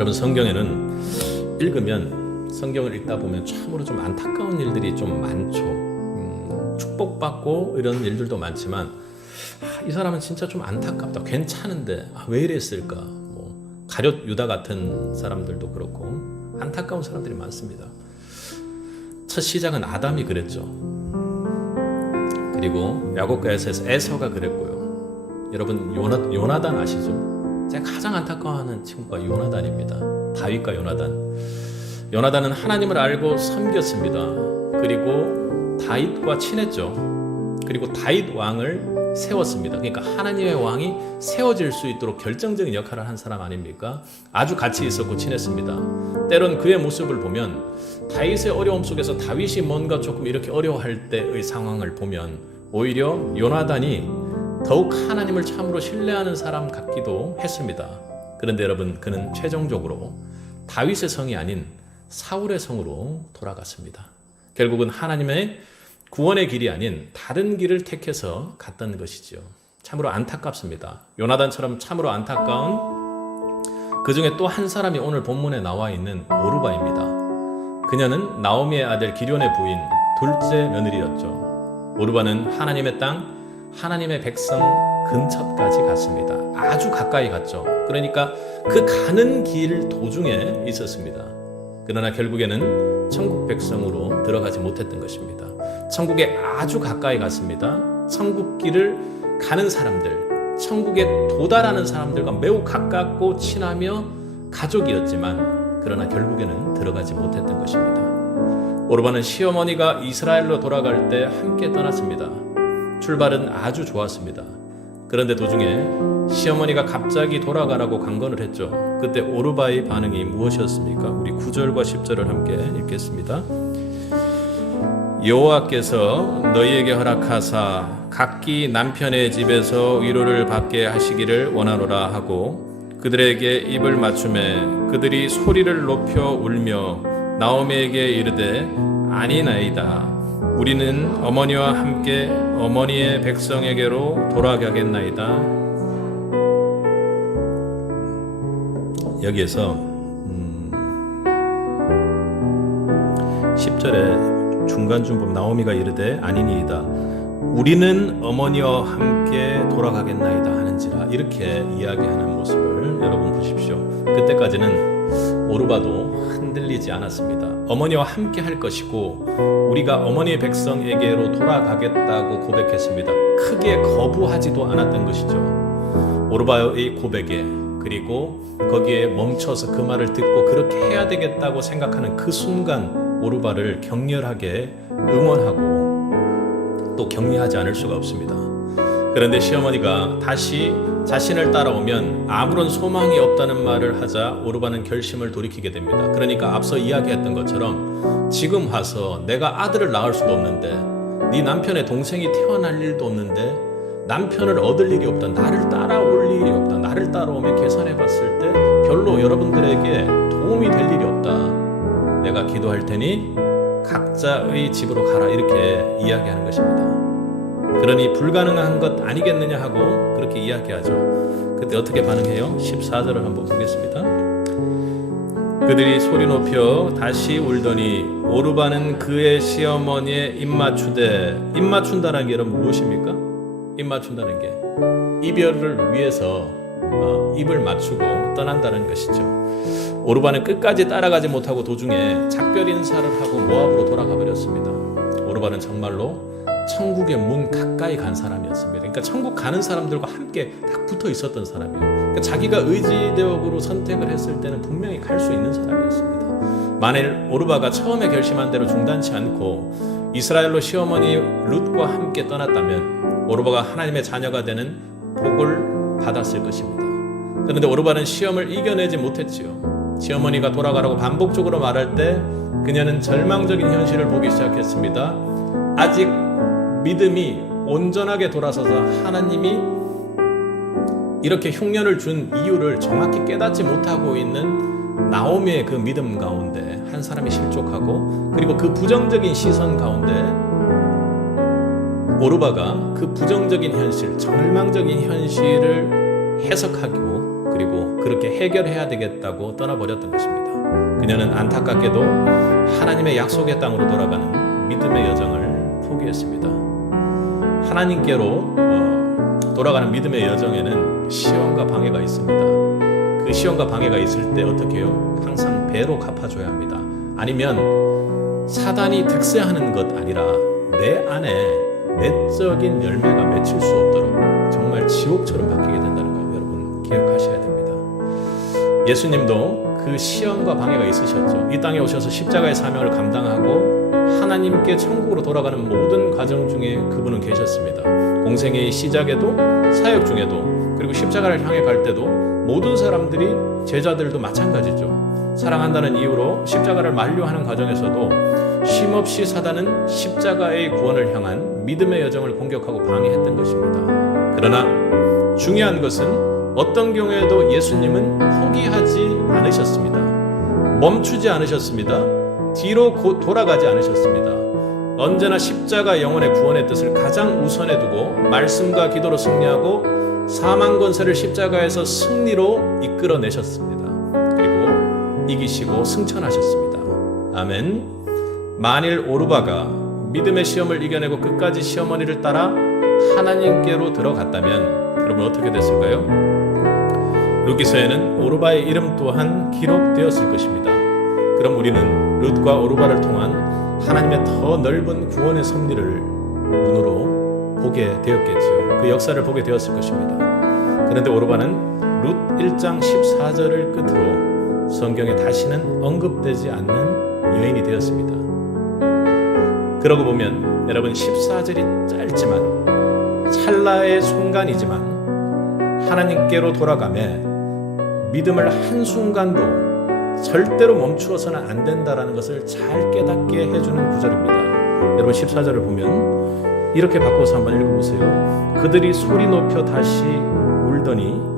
여러분, 성경에는 읽으면, 성경을 읽다 보면 참으로 좀 안타까운 일들이 좀 많죠. 축복받고 이런 일들도 많지만 이 사람은 진짜 좀 안타깝다, 괜찮은데 왜 이랬을까. 가룟 유다 같은 사람들도 그렇고 안타까운 사람들이 많습니다. 첫 시작은 아담이 그랬죠. 그리고 야곱과 에서가 그랬고요. 여러분, 요나단 아시죠? 제가 가장 안타까워하는 친구가 요나단입니다. 다윗과 요나단. 요나단은 하나님을 알고 섬겼습니다. 그리고 다윗과 친했죠. 그리고 다윗 왕을 세웠습니다. 그러니까 하나님의 왕이 세워질 수 있도록 결정적인 역할을 한 사람 아닙니까? 아주 같이 있었고 친했습니다. 때론 그의 모습을 보면 다윗의 어려움 속에서 다윗이 뭔가 조금 이렇게 어려워할 때의 상황을 보면 오히려 요나단이 더욱 하나님을 참으로 신뢰하는 사람 같기도 했습니다. 그런데 여러분, 그는 최종적으로 다윗의 성이 아닌 사울의 성으로 돌아갔습니다. 결국은 하나님의 구원의 길이 아닌 다른 길을 택해서 갔던 것이죠. 참으로 안타깝습니다. 요나단처럼 참으로 안타까운 그 중에 또 한 사람이 오늘 본문에 나와 있는 오르바입니다. 그녀는 나오미의 아들 기럐의 부인, 둘째 며느리였죠. 오르바는 하나님의 땅, 하나님의 백성 근처까지 갔습니다. 아주 가까이 갔죠. 그러니까 그 가는 길 도중에 있었습니다. 그러나 결국에는 천국 백성으로 들어가지 못했던 것입니다. 천국에 아주 가까이 갔습니다. 천국 길을 가는 사람들, 천국에 도달하는 사람들과 매우 가깝고 친하며 가족이었지만 그러나 결국에는 들어가지 못했던 것입니다. 오르바는 시어머니가 이스라엘로 돌아갈 때 함께 떠났습니다. 출발은 아주 좋았습니다. 그런데 도중에 시어머니가 갑자기 돌아가라고 강건을 했죠. 그때 오르바의 반응이 무엇이었습니까? 우리 9절과 10절을 함께 읽겠습니다. 여호와께서 너희에게 허락하사 각기 남편의 집에서 위로를 받게 하시기를 원하노라 하고 그들에게 입을 맞추매 그들이 소리를 높여 울며 나오미에게 이르되 아니나이다. 우리는 어머니와 함께 어머니의 백성에게로 돌아가겠나이다. 여기에서 10절에 중간쯤 보면 나오미가 이르되 아니니이다. 우리는 어머니와 함께 돌아가겠나이다 하는지라, 이렇게 이야기하는 모습을 여러분 보십시오. 그때까지는 오르바도 흔들리지 않았습니다. 어머니와 함께 할 것이고 우리가 어머니의 백성에게로 돌아가겠다고 고백했습니다. 크게 거부하지도 않았던 것이죠. 오르바의 고백에, 그리고 거기에 멈춰서 그 말을 듣고 그렇게 해야 되겠다고 생각하는 그 순간 오르바를 격렬하게 응원하고 또 격려하지 않을 수가 없습니다. 그런데 시어머니가 다시 자신을 따라오면 아무런 소망이 없다는 말을 하자 오르바는 결심을 돌이키게 됩니다. 그러니까 앞서 이야기했던 것처럼 지금 와서 내가 아들을 낳을 수도 없는데, 네 남편의 동생이 태어날 일도 없는데, 남편을 얻을 일이 없다, 나를 따라올 일이 없다, 나를 따라오면 계산해 봤을 때 별로 여러분들에게 도움이 될 일이 없다. 내가 기도할 테니 각자의 집으로 가라, 이렇게 이야기하는 것입니다. 그러니 불가능한 것 아니겠느냐 하고 그렇게 이야기하죠. 그때 어떻게 반응해요? 14절을 한번 보겠습니다. 그들이 소리 높여 다시 울더니 오르바는 그의 시어머니의 입맞추되, 입맞춘다는 게 여러분 무엇입니까? 입맞춘다는 게 이별을 위해서 입을 맞추고 떠난다는 것이죠. 오르바는 끝까지 따라가지 못하고 도중에 작별 인사를 하고 모압으로 돌아가 버렸습니다. 오르바는 정말로 천국의 문 가까이 간 사람이었습니다. 그러니까 천국 가는 사람들과 함께 딱 붙어 있었던 사람이에요. 그러니까 자기가 의지대역으로 선택을 했을 때는 분명히 갈 수 있는 사람이었습니다. 만일 오르바가 처음에 결심한 대로 중단치 않고 이스라엘로 시어머니 룻과 함께 떠났다면 오르바가 하나님의 자녀가 되는 복을 받았을 것입니다. 그런데 오르바는 시험을 이겨내지 못했지요. 시어머니가 돌아가라고 반복적으로 말할 때 그녀는 절망적인 현실을 보기 시작했습니다. 아직 믿음이 온전하게 돌아서서 하나님이 이렇게 흉년을 준 이유를 정확히 깨닫지 못하고 있는 나오미의 그 믿음 가운데 한 사람이 실족하고, 그리고 그 부정적인 시선 가운데 오르바가 그 부정적인 현실, 절망적인 현실을 해석하고 그리고 그렇게 해결해야 되겠다고 떠나버렸던 것입니다. 그녀는 안타깝게도 하나님의 약속의 땅으로 돌아가는 믿음의 여정을 포기했습니다. 하나님께로 돌아가는 믿음의 여정에는 시험과 방해가 있습니다. 그 시험과 방해가 있을 때 어떻게 해요? 항상 배로 갚아줘야 합니다. 아니면 사단이 득세하는 것 아니라 내 안에 내적인 열매가 맺힐 수 없도록 정말 지옥처럼 바뀌게 된다는 거 여러분 기억하셔야 됩니다. 예수님도 그 시험과 방해가 있으셨죠. 이 땅에 오셔서 십자가의 사명을 감당하고 하나님께 천국으로 돌아가는 모든 과정 중에 그분은 계셨습니다. 공생의 시작에도 사역 중에도 그리고 십자가를 향해 갈 때도 모든 사람들이 제자들도 마찬가지죠. 사랑한다는 이유로 십자가를 만류하는 과정에서도 쉼없이 사단은 십자가의 구원을 향한 믿음의 여정을 공격하고 방해했던 것입니다. 그러나 중요한 것은 어떤 경우에도 예수님은 포기하지 않으셨습니다. 멈추지 않으셨습니다. 뒤로 돌아가지 않으셨습니다. 언제나 십자가 영혼의 구원의 뜻을 가장 우선에 두고 말씀과 기도로 승리하고 사망 권세를 십자가에서 승리로 이끌어내셨습니다. 그리고 이기시고 승천하셨습니다. 아멘. 만일 오르바가 믿음의 시험을 이겨내고 끝까지 시어머니를 따라 하나님께로 들어갔다면 여러분 어떻게 됐을까요? 룻기서에는 오르바의 이름 또한 기록되었을 것입니다. 그럼 우리는 룻과 오르바를 통한 하나님의 더 넓은 구원의 섭리를 눈으로 보게 되었겠죠. 그 역사를 보게 되었을 것입니다. 그런데 오르바는 룻 1장 14절을 끝으로 성경에 다시는 언급되지 않는 여인이 되었습니다. 그러고 보면 여러분 14절이 짧지만 찰나의 순간이지만 하나님께로 돌아가매 믿음을 한순간도 절대로 멈추어서는 안 된다라는 것을 잘 깨닫게 해주는 구절입니다. 여러분 14절을 보면 이렇게 바꿔서 한번 읽어보세요. 그들이 소리 높여 다시 울더니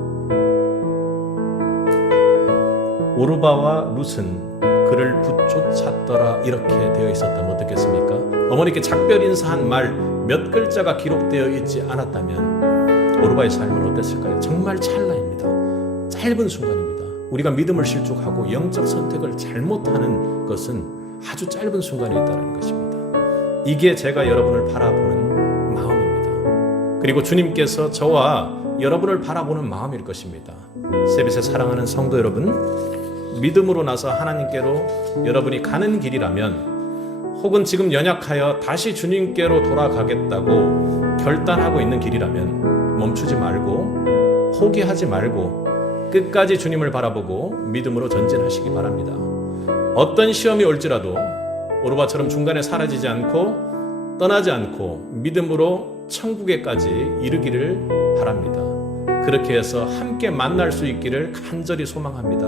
오르바와 룻은 그를 붙쫓았더라. 이렇게 되어 있었다면 어떻겠습니까? 어머니께 작별 인사한 말 몇 글자가 기록되어 있지 않았다면 오르바의 삶은 어땠을까요? 정말 찰나입니다. 짧은 순간입니다. 우리가 믿음을 실족하고 영적 선택을 잘못하는 것은 아주 짧은 순간에 있다는 것입니다. 이게 제가 여러분을 바라보는 마음입니다. 그리고 주님께서 저와 여러분을 바라보는 마음일 것입니다. 세빛에 사랑하는 성도 여러분, 믿음으로 나서 하나님께로 여러분이 가는 길이라면 혹은 지금 연약하여 다시 주님께로 돌아가겠다고 결단하고 있는 길이라면 멈추지 말고 포기하지 말고 끝까지 주님을 바라보고 믿음으로 전진하시기 바랍니다. 어떤 시험이 올지라도 오르바처럼 중간에 사라지지 않고 떠나지 않고 믿음으로 천국에까지 이르기를 바랍니다. 그렇게 해서 함께 만날 수 있기를 간절히 소망합니다.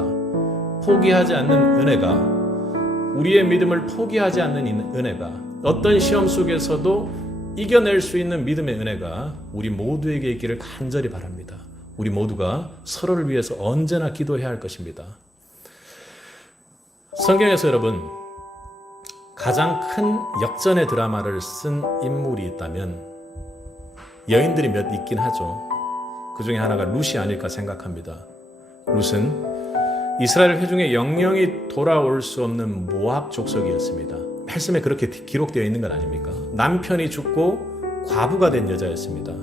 포기하지 않는 은혜가, 우리의 믿음을 포기하지 않는 은혜가, 어떤 시험 속에서도 이겨낼 수 있는 믿음의 은혜가 우리 모두에게 있기를 간절히 바랍니다. 우리 모두가 서로를 위해서 언제나 기도해야 할 것입니다. 성경에서 여러분 가장 큰 역전의 드라마를 쓴 인물이 있다면 여인들이 몇 있긴 하죠. 그 중에 하나가 룻이 아닐까 생각합니다. 룻은 이스라엘 회중의 영영이 돌아올 수 없는 모압 족속이었습니다. 말씀에 그렇게 기록되어 있는 건 아닙니까? 남편이 죽고 과부가 된 여자였습니다.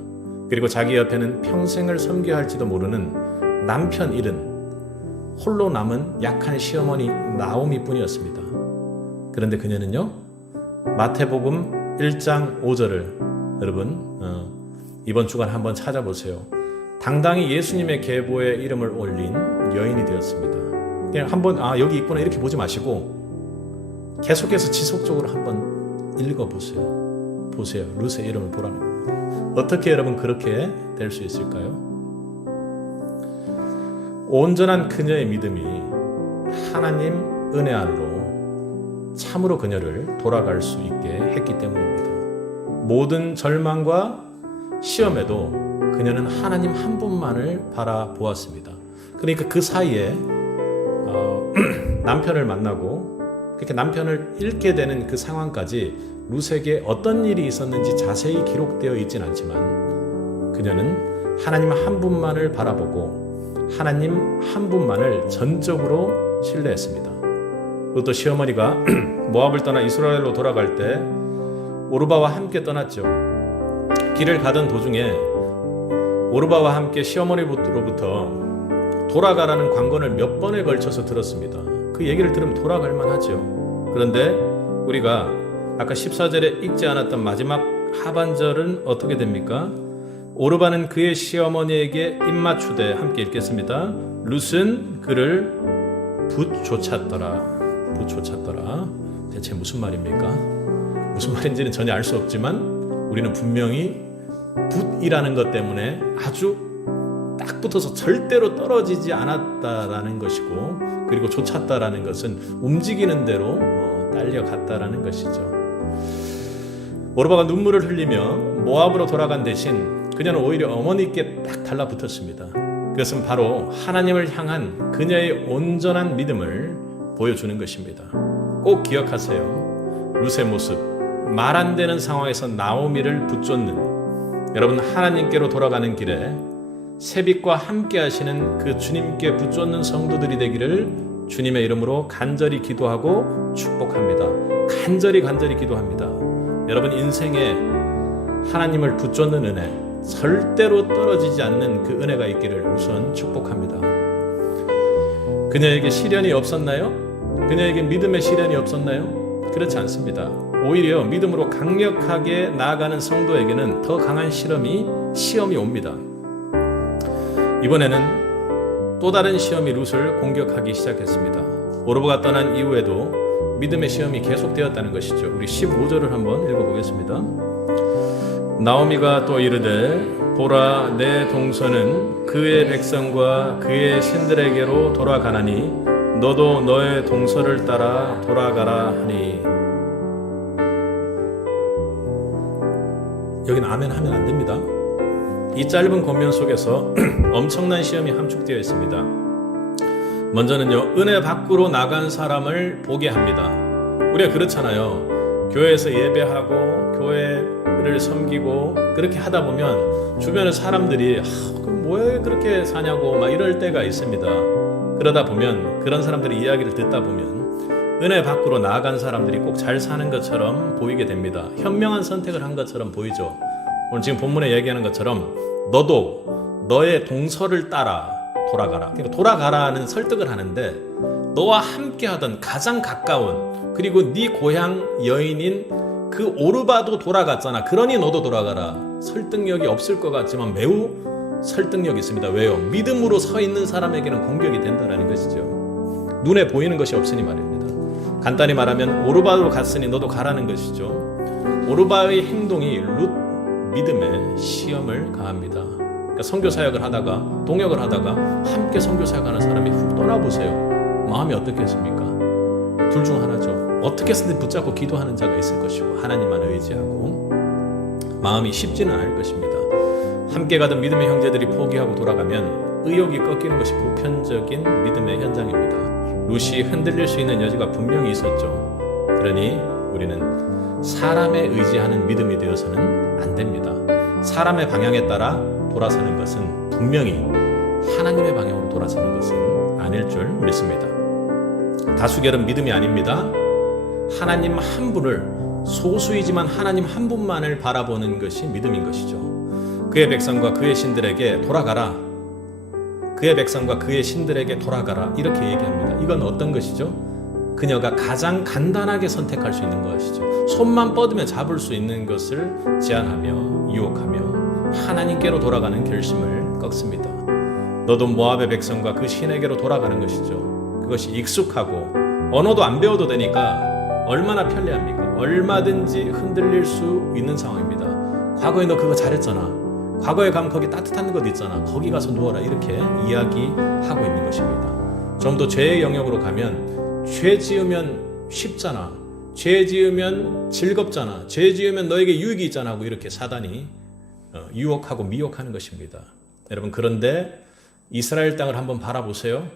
그리고 자기 옆에는 평생을 섬겨야 할지도 모르는 남편 잃은 홀로 남은 약한 시어머니 나오미 뿐이었습니다. 그런데 그녀는요, 마태복음 1장 5절을 여러분 이번 주간 한번 찾아보세요. 당당히 예수님의 계보에 이름을 올린 여인이 되었습니다. 그냥 한번 여기 있구나 이렇게 보지 마시고 계속해서 지속적으로 한번 읽어보세요. 보세요. 룻의 이름을 보라는 거예요. 어떻게 여러분 그렇게 될 수 있을까요? 온전한 그녀의 믿음이 하나님 은혜 안으로 참으로 그녀를 돌아갈 수 있게 했기 때문입니다. 모든 절망과 시험에도 그녀는 하나님 한 분만을 바라보았습니다. 그러니까 그 사이에 남편을 만나고 그렇게 남편을 잃게 되는 그 상황까지 룻에게 어떤 일이 있었는지 자세히 기록되어 있진 않지만 그녀는 하나님 한 분만을 바라보고 하나님 한 분만을 전적으로 신뢰했습니다. 또 시어머니가 모압을 떠나 이스라엘로 돌아갈 때 오르바와 함께 떠났죠. 길을 가던 도중에 오르바와 함께 시어머니로부터 돌아가라는 관건을 몇 번에 걸쳐서 들었습니다. 그 얘기를 들으면 돌아갈 만하죠. 그런데 우리가 아까 14절에 읽지 않았던 마지막 하반절은 어떻게 됩니까? 오르바는 그의 시어머니에게 입맞추되, 함께 읽겠습니다. 룻은 그를 붙쫓았더라. 대체 무슨 말입니까? 무슨 말인지는 전혀 알 수 없지만 우리는 분명히 붓이라는 것 때문에 아주 딱 붙어서 절대로 떨어지지 않았다라는 것이고, 그리고 쫓았다라는 것은 움직이는 대로 딸려갔다라는 것이죠. 오르바가 눈물을 흘리며 모압으로 돌아간 대신 그녀는 오히려 어머니께 딱 달라붙었습니다. 그것은 바로 하나님을 향한 그녀의 온전한 믿음을 보여주는 것입니다. 꼭 기억하세요. 룻의 모습, 말 안 되는 상황에서 나오미를 붙쫓는, 여러분 하나님께로 돌아가는 길에 새빛과 함께 하시는 그 주님께 붙쫓는 성도들이 되기를 주님의 이름으로 간절히 기도하고 축복합니다. 간절히 기도합니다. 여러분 인생에 하나님을 붙쫓는 은혜, 절대로 떨어지지 않는 그 은혜가 있기를 우선 축복합니다. 그녀에게 시련이 없었나요? 그녀에게 믿음의 시련이 없었나요? 그렇지 않습니다. 오히려 믿음으로 강력하게 나아가는 성도에게는 더 강한 시험이 옵니다. 이번에는 또 다른 시험이 룻을 공격하기 시작했습니다. 오르바가 떠난 이후에도 믿음의 시험이 계속되었다는 것이죠. 우리 15절을 한번 읽어보겠습니다. 나오미가 또 이르되, 보라, 내 동서는 그의 백성과 그의 신들에게로 돌아가나니 너도 너의 동서를 따라 돌아가라 하니. 여기는 아멘 하면 안 됩니다. 이 짧은 권면 속에서 엄청난 시험이 함축되어 있습니다. 먼저는요, 은혜 밖으로 나간 사람을 보게 합니다. 우리가 그렇잖아요. 교회에서 예배하고 교회를 섬기고 그렇게 하다 보면 주변의 사람들이 그럼 왜 그렇게 사냐고 막 이럴 때가 있습니다. 그러다 보면 그런 사람들의 이야기를 듣다 보면 은혜 밖으로 나아간 사람들이 꼭 잘 사는 것처럼 보이게 됩니다. 현명한 선택을 한 것처럼 보이죠. 오늘 지금 본문에 얘기하는 것처럼 너도 너의 동서를 따라 돌아가라. 그러니까 돌아가라는 설득을 하는데, 너와 함께하던 가장 가까운, 그리고 네 고향 여인인 그 오르바도 돌아갔잖아. 그러니 너도 돌아가라. 설득력이 없을 것 같지만 매우 설득력이 있습니다. 왜요? 믿음으로 서 있는 사람에게는 공격이 된다는 것이죠. 눈에 보이는 것이 없으니 말입니다. 간단히 말하면 오르바로 갔으니 너도 가라는 것이죠. 오르바의 행동이 룻 믿음에 시험을 가합니다. 그러니까 선교 사역을 하다가, 동역을 하다가 함께 선교 사역하는 사람이 훅 떠나보세요. 마음이 어떻겠습니까? 둘 중 하나죠. 어떻게 해서든 붙잡고 기도하는 자가 있을 것이고 하나님만 의지하고, 마음이 쉽지는 않을 것입니다. 함께 가던 믿음의 형제들이 포기하고 돌아가면 의욕이 꺾이는 것이 보편적인 믿음의 현장입니다. 룻이 흔들릴 수 있는 여지가 분명히 있었죠. 그러니 우리는 사람에 의지하는 믿음이 되어서는 안 됩니다. 사람의 방향에 따라 돌아서는 것은 분명히 하나님의 방향으로 돌아서는 것은 아닐 줄 믿습니다. 다수결은 믿음이 아닙니다. 하나님 한 분을, 소수이지만 하나님 한 분만을 바라보는 것이 믿음인 것이죠. 그의 백성과 그의 신들에게 돌아가라. 그의 백성과 그의 신들에게 돌아가라. 이렇게 얘기합니다. 이건 어떤 것이죠? 그녀가 가장 간단하게 선택할 수 있는 것이죠. 손만 뻗으면 잡을 수 있는 것을 제안하며 유혹하며 하나님께로 돌아가는 결심을 꺾습니다. 너도 모압의 백성과 그 신에게로 돌아가는 것이죠. 그것이 익숙하고 언어도 안 배워도 되니까 얼마나 편리합니까? 얼마든지 흔들릴 수 있는 상황입니다. 과거에 너 그거 잘했잖아. 과거에 가면 거기 따뜻한 것 있잖아. 거기 가서 누워라. 이렇게 이야기하고 있는 것입니다. 좀 더 죄의 영역으로 가면 죄 지으면 쉽잖아. 죄 지으면 즐겁잖아. 죄 지으면 너에게 유익이 있잖아 하고 이렇게 사단이 유혹하고 미혹하는 것입니다. 여러분, 그런데 이스라엘 땅을 한번 바라보세요.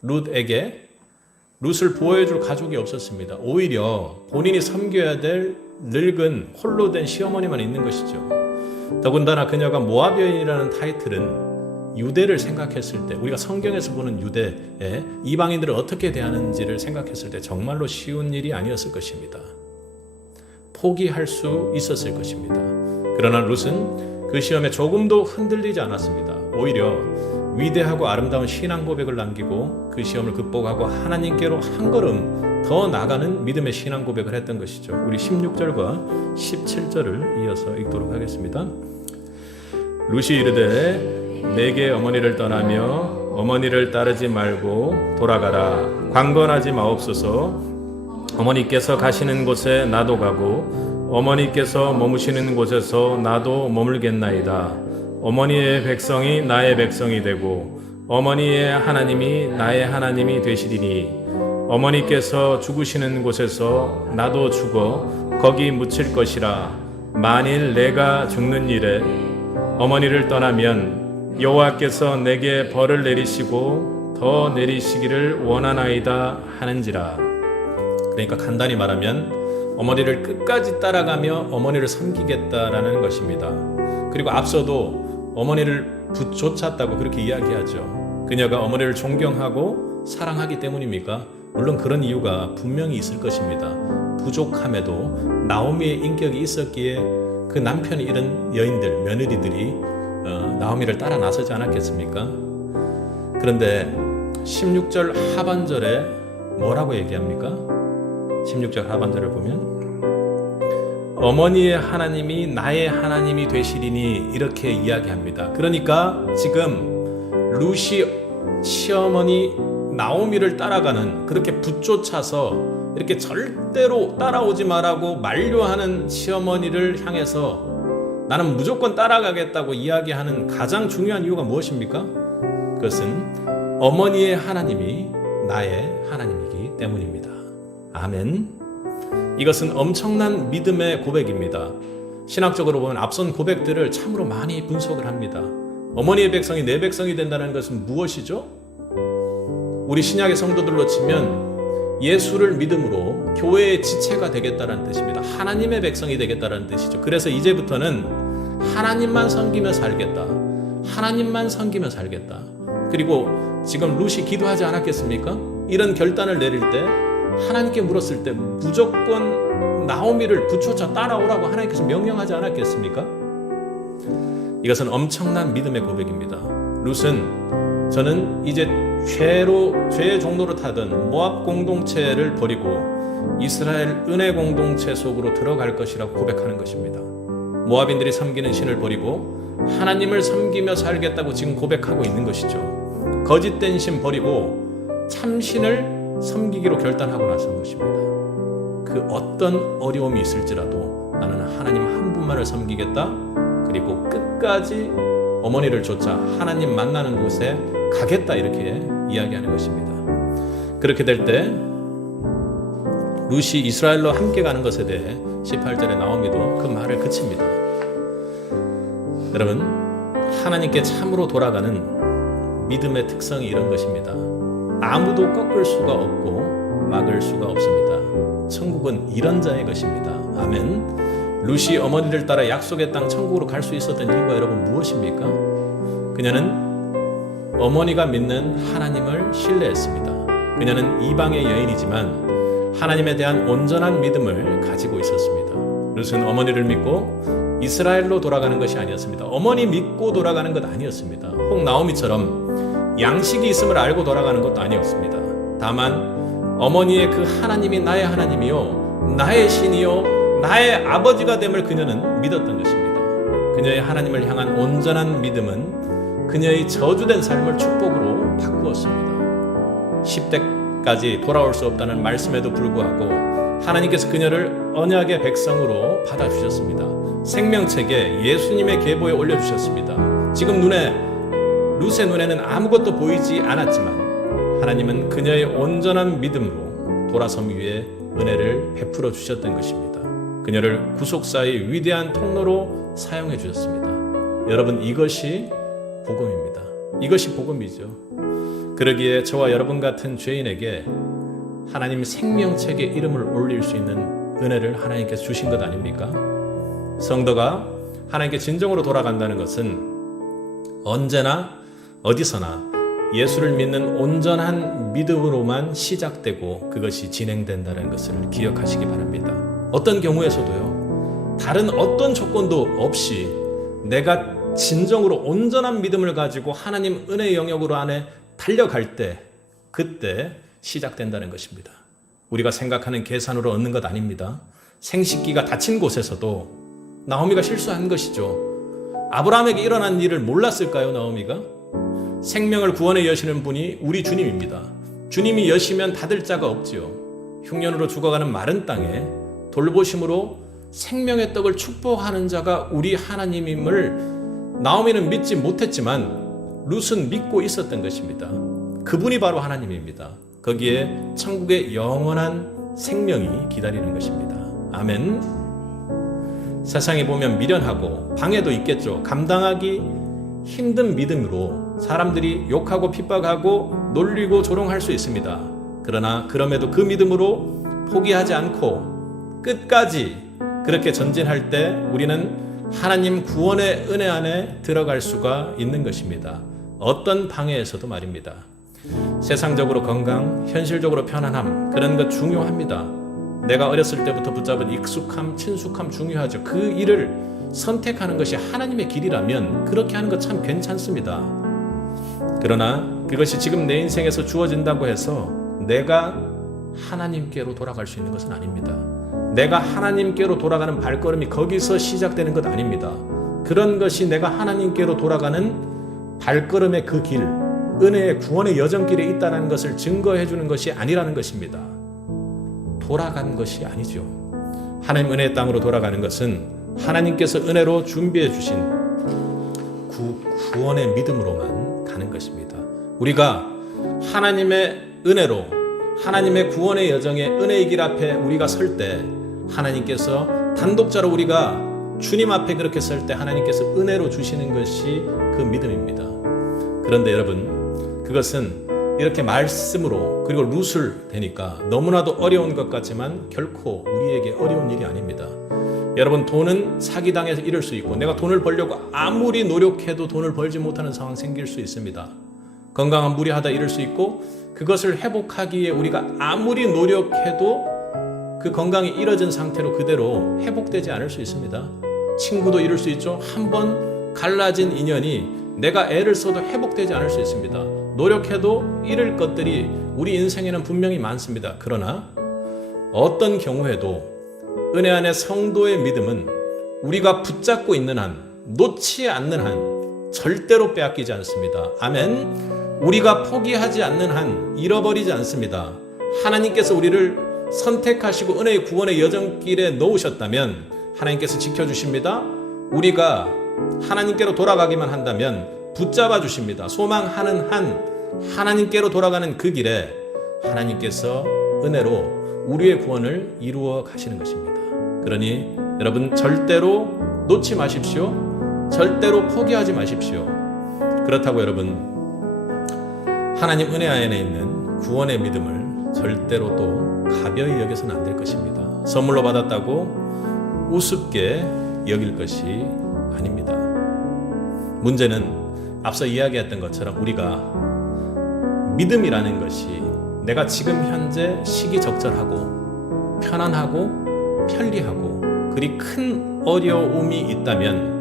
룻을 보호해줄 가족이 없었습니다. 오히려 본인이 섬겨야 될 늙은 홀로 된 시어머니만 있는 것이죠. 더군다나 그녀가 모압 여인이라는 타이틀은 유대를 생각했을 때, 우리가 성경에서 보는 유대에 이방인들을 어떻게 대하는지를 생각했을 때 정말로 쉬운 일이 아니었을 것입니다. 포기할 수 있었을 것입니다. 그러나 룻은 그 시험에 조금도 흔들리지 않았습니다. 오히려 위대하고 아름다운 신앙 고백을 남기고 그 시험을 극복하고 하나님께로 한 걸음 더 나가는 믿음의 신앙 고백을 했던 것이죠. 우리 16절과 17절을 이어서 읽도록 하겠습니다. 룻이 이르되 내게 어머니를 떠나며 어머니를 따르지 말고 돌아가라. 강건하지 마옵소서. 어머니께서 가시는 곳에 나도 가고 어머니께서 머무시는 곳에서 나도 머물겠나이다. 어머니의 백성이 나의 백성이 되고 어머니의 하나님이 나의 하나님이 되시리니 어머니께서 죽으시는 곳에서 나도 죽어 거기 묻힐 것이라. 만일 내가 죽는 일에 어머니를 떠나면 여호와께서 내게 벌을 내리시고 더 내리시기를 원하나이다 하는지라. 그러니까 간단히 말하면 어머니를 끝까지 따라가며 어머니를 섬기겠다라는 것입니다. 그리고 앞서도 어머니를 쫓았다고 그렇게 이야기하죠. 그녀가 어머니를 존경하고 사랑하기 때문입니까? 물론 그런 이유가 분명히 있을 것입니다. 부족함에도 나오미의 인격이 있었기에 그 남편이 잃은 여인들, 며느리들이 나오미를 따라 나서지 않았겠습니까? 그런데 16절 하반절에 뭐라고 얘기합니까? 16절 하반절을 보면 어머니의 하나님이 나의 하나님이 되시리니 이렇게 이야기합니다. 그러니까 지금 룻이 시어머니 나오미를 따라가는, 그렇게 붙쫓아서 이렇게 절대로 따라오지 말라고 만류하는 시어머니를 향해서 나는 무조건 따라가겠다고 이야기하는 가장 중요한 이유가 무엇입니까? 그것은 어머니의 하나님이 나의 하나님이기 때문입니다. 아멘. 이것은 엄청난 믿음의 고백입니다. 신학적으로 보면 앞선 고백들을 참으로 많이 분석을 합니다. 어머니의 백성이 내 백성이 된다는 것은 무엇이죠? 우리 신약의 성도들로 치면 예수를 믿음으로 교회의 지체가 되겠다는 뜻입니다. 하나님의 백성이 되겠다는 뜻이죠. 그래서 이제부터는 하나님만 섬기며 살겠다. 하나님만 섬기며 살겠다. 그리고 지금 룻이 기도하지 않았겠습니까? 이런 결단을 내릴 때 하나님께 물었을 때 무조건 나오미를 붙여쳐 따라오라고 하나님께서 명령하지 않았겠습니까? 이것은 엄청난 믿음의 고백입니다. 룻은 저는 이제 죄의 종로로 타던 모압 공동체를 버리고 이스라엘 은혜 공동체 속으로 들어갈 것이라고 고백하는 것입니다. 모압인들이 섬기는 신을 버리고 하나님을 섬기며 살겠다고 지금 고백하고 있는 것이죠. 거짓된 신 버리고 참신을 섬기기로 결단하고 나선 것입니다. 그 어떤 어려움이 있을지라도 나는 하나님 한 분만을 섬기겠다. 그리고 끝까지 어머니를 쫓아 하나님 만나는 곳에 가겠다, 이렇게 이야기하는 것입니다. 그렇게 될 때 룻이 이스라엘로 함께 가는 것에 대해 18절에 나오미도 그 말을 그칩니다. 여러분, 하나님께 참으로 돌아가는 믿음의 특성이 이런 것입니다. 아무도 꺾을 수가 없고 막을 수가 없습니다. 천국은 이런 자의 것입니다. 아멘. 룻이 어머니를 따라 약속의 땅 천국으로 갈 수 있었던 이유가 여러분 무엇입니까? 그녀는 어머니가 믿는 하나님을 신뢰했습니다. 그녀는 이방의 여인이지만 하나님에 대한 온전한 믿음을 가지고 있었습니다. 룻은 어머니를 믿고 이스라엘로 돌아가는 것이 아니었습니다. 어머니 믿고 돌아가는 것 아니었습니다. 혹 나오미처럼 양식이 있음을 알고 돌아가는 것도 아니었습니다. 다만 어머니의 그 하나님이 나의 하나님이요 나의 신이요 나의 아버지가 됨을 그녀는 믿었던 것입니다. 그녀의 하나님을 향한 온전한 믿음은 그녀의 저주된 삶을 축복으로 바꾸었습니다. 10대까지 돌아올 수 없다는 말씀에도 불구하고 하나님께서 그녀를 언약의 백성으로 받아주셨습니다. 생명책에 예수님의 계보에 올려주셨습니다. 지금 룻의 눈에는 아무것도 보이지 않았지만 하나님은 그녀의 온전한 믿음으로 돌아섬 위에 은혜를 베풀어 주셨던 것입니다. 그녀를 구속사의 위대한 통로로 사용해 주셨습니다. 여러분, 이것이 복음입니다. 이것이 복음이죠. 그러기에 저와 여러분 같은 죄인에게 하나님 생명책에 이름을 올릴 수 있는 은혜를 하나님께서 주신 것 아닙니까? 성도가 하나님께 진정으로 돌아간다는 것은 언제나 어디서나 예수를 믿는 온전한 믿음으로만 시작되고 그것이 진행된다는 것을 기억하시기 바랍니다. 어떤 경우에서도요, 다른 어떤 조건도 없이 내가 진정으로 온전한 믿음을 가지고 하나님 은혜의 영역으로 안에 달려갈 때, 그때 시작된다는 것입니다. 우리가 생각하는 계산으로 얻는 것 아닙니다. 생식기가 닫힌 곳에서도 나오미가 실수한 것이죠. 아브라함에게 일어난 일을 몰랐을까요, 나오미가? 생명을 구원해 여시는 분이 우리 주님입니다. 주님이 여시면 닫을 자가 없지요. 흉년으로 죽어가는 마른 땅에 돌보심으로 생명의 떡을 축복하는 자가 우리 하나님임을 나오미는 믿지 못했지만 룻은 믿고 있었던 것입니다. 그분이 바로 하나님입니다. 거기에 천국의 영원한 생명이 기다리는 것입니다. 아멘. 세상에 보면 미련하고 방해도 있겠죠. 감당하기 힘든 믿음으로 사람들이 욕하고 핍박하고 놀리고 조롱할 수 있습니다. 그러나 그럼에도 그 믿음으로 포기하지 않고 끝까지 그렇게 전진할 때 우리는 하나님 구원의 은혜 안에 들어갈 수가 있는 것입니다. 어떤 방해에서도 말입니다. 세상적으로 건강, 현실적으로 편안함, 그런 것 중요합니다. 내가 어렸을 때부터 붙잡은 익숙함, 친숙함 중요하죠. 그 일을 선택하는 것이 하나님의 길이라면 그렇게 하는 것 참 괜찮습니다. 그러나 그것이 지금 내 인생에서 주어진다고 해서 내가 하나님께로 돌아갈 수 있는 것은 아닙니다. 내가 하나님께로 돌아가는 발걸음이 거기서 시작되는 것 아닙니다. 그런 것이 내가 하나님께로 돌아가는 발걸음의 그 길, 은혜의 구원의 여정길에 있다는 것을 증거해 주는 것이 아니라는 것입니다. 돌아간 것이 아니죠. 하나님 은혜의 땅으로 돌아가는 것은 하나님께서 은혜로 준비해 주신 구원의 믿음으로만 가는 것입니다. 우리가 하나님의 은혜로 하나님의 구원의 여정에 은혜의 길 앞에 우리가 설 때 하나님께서 단독자로 우리가 주님 앞에 그렇게 설 때 하나님께서 은혜로 주시는 것이 그 믿음입니다. 그런데 여러분, 그것은 이렇게 말씀으로 그리고 룻을 대니까 너무나도 어려운 것 같지만 결코 우리에게 어려운 일이 아닙니다. 여러분, 돈은 사기당해서 잃을 수 있고 내가 돈을 벌려고 아무리 노력해도 돈을 벌지 못하는 상황 생길 수 있습니다. 건강은 무리하다 잃을 수 있고 그것을 회복하기에 우리가 아무리 노력해도 그 건강이 잃어진 상태로 그대로 회복되지 않을 수 있습니다. 친구도 잃을 수 있죠. 한번 갈라진 인연이 내가 애를 써도 회복되지 않을 수 있습니다. 노력해도 잃을 것들이 우리 인생에는 분명히 많습니다. 그러나 어떤 경우에도 은혜 안의 성도의 믿음은 우리가 붙잡고 있는 한, 놓지 않는 한 절대로 빼앗기지 않습니다. 아멘. 우리가 포기하지 않는 한 잃어버리지 않습니다. 하나님께서 우리를 선택하시고 은혜의 구원의 여정길에 놓으셨다면 하나님께서 지켜주십니다. 우리가 하나님께로 돌아가기만 한다면 붙잡아 주십니다. 소망하는 한 하나님께로 돌아가는 그 길에 하나님께서 은혜로 우리의 구원을 이루어 가시는 것입니다. 그러니 여러분, 절대로 놓지 마십시오. 절대로 포기하지 마십시오. 그렇다고 여러분, 하나님 은혜 안에 있는 구원의 믿음을 절대로 또 가벼이 여겨서는 안 될 것입니다. 선물로 받았다고 우습게 여길 것이 아닙니다. 문제는 앞서 이야기했던 것처럼 우리가 믿음이라는 것이 내가 지금 현재 시기적절하고 편안하고 편리하고 그리 큰 어려움이 있다면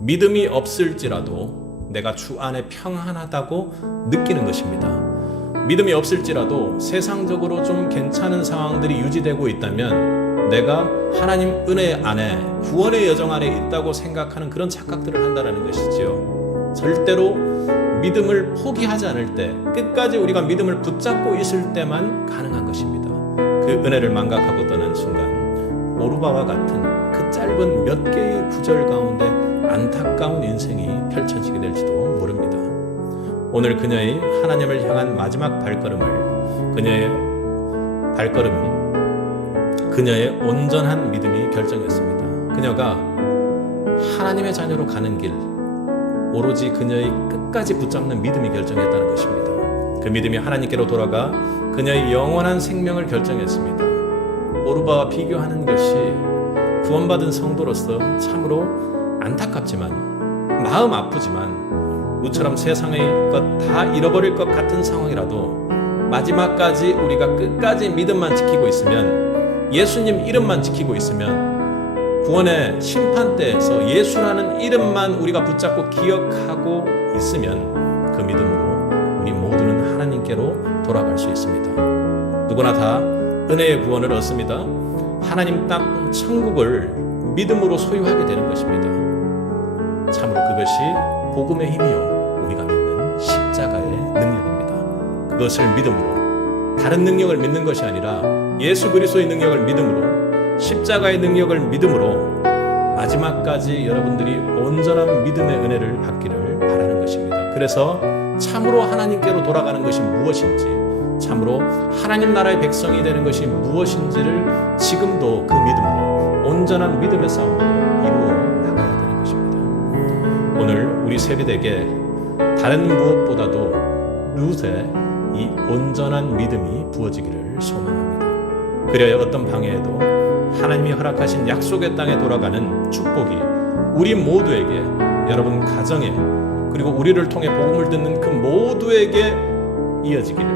믿음이 없을지라도 내가 주 안에 평안하다고 느끼는 것입니다. 믿음이 없을지라도 세상적으로 좀 괜찮은 상황들이 유지되고 있다면 내가 하나님 은혜 안에 구원의 여정 안에 있다고 생각하는 그런 착각들을 한다는 것이지요. 절대로 믿음을 포기하지 않을 때, 끝까지 우리가 믿음을 붙잡고 있을 때만 가능한 것입니다. 그 은혜를 망각하고 떠난 순간 오르바와 같은 그 짧은 몇 개의 구절 가운데 안타까운 인생이 펼쳐지게 될지도 모릅니다. 오늘 그녀의 하나님을 향한 마지막 발걸음을, 그녀의 발걸음은 그녀의 온전한 믿음이 결정했습니다. 그녀가 하나님의 자녀로 가는 길, 오로지 그녀의 끝까지 붙잡는 믿음이 결정했다는 것입니다. 그 믿음이 하나님께로 돌아가 그녀의 영원한 생명을 결정했습니다. 오르바와 비교하는 것이 구원받은 성도로서 참으로 안타깝지만 마음 아프지만 우처럼 세상의 것 다 잃어버릴 것 같은 상황이라도 마지막까지 우리가 끝까지 믿음만 지키고 있으면, 예수님 이름만 지키고 있으면, 구원의 심판대에서 예수라는 이름만 우리가 붙잡고 기억하고 있으면 그 믿음으로 우리 모두는 하나님께로 돌아갈 수 있습니다. 누구나 다 은혜의 구원을 얻습니다. 하나님 땅 천국을 믿음으로 소유하게 되는 것입니다. 참으로 그것이 복음의 힘이요 우리가 믿는 십자가의 능력입니다. 그것을 믿음으로, 다른 능력을 믿는 것이 아니라 예수 그리스도의 능력을 믿음으로, 십자가의 능력을 믿음으로 마지막까지 여러분들이 온전한 믿음의 은혜를 받기를 바라는 것입니다. 그래서 참으로 하나님께로 돌아가는 것이 무엇인지, 참으로 하나님 나라의 백성이 되는 것이 무엇인지를 지금도 그 믿음으로 온전한 믿음의 싸움으로 이루어 나가야 되는 것입니다. 오늘 우리 세리에게 다른 무엇보다도 룻의 이 온전한 믿음이 부어지기를 소망합니다. 그래야 어떤 방해에도 하나님이 허락하신 약속의 땅에 돌아가는 축복이 우리 모두에게, 여러분 가정에, 그리고 우리를 통해 복음을 듣는 그 모두에게 이어지기를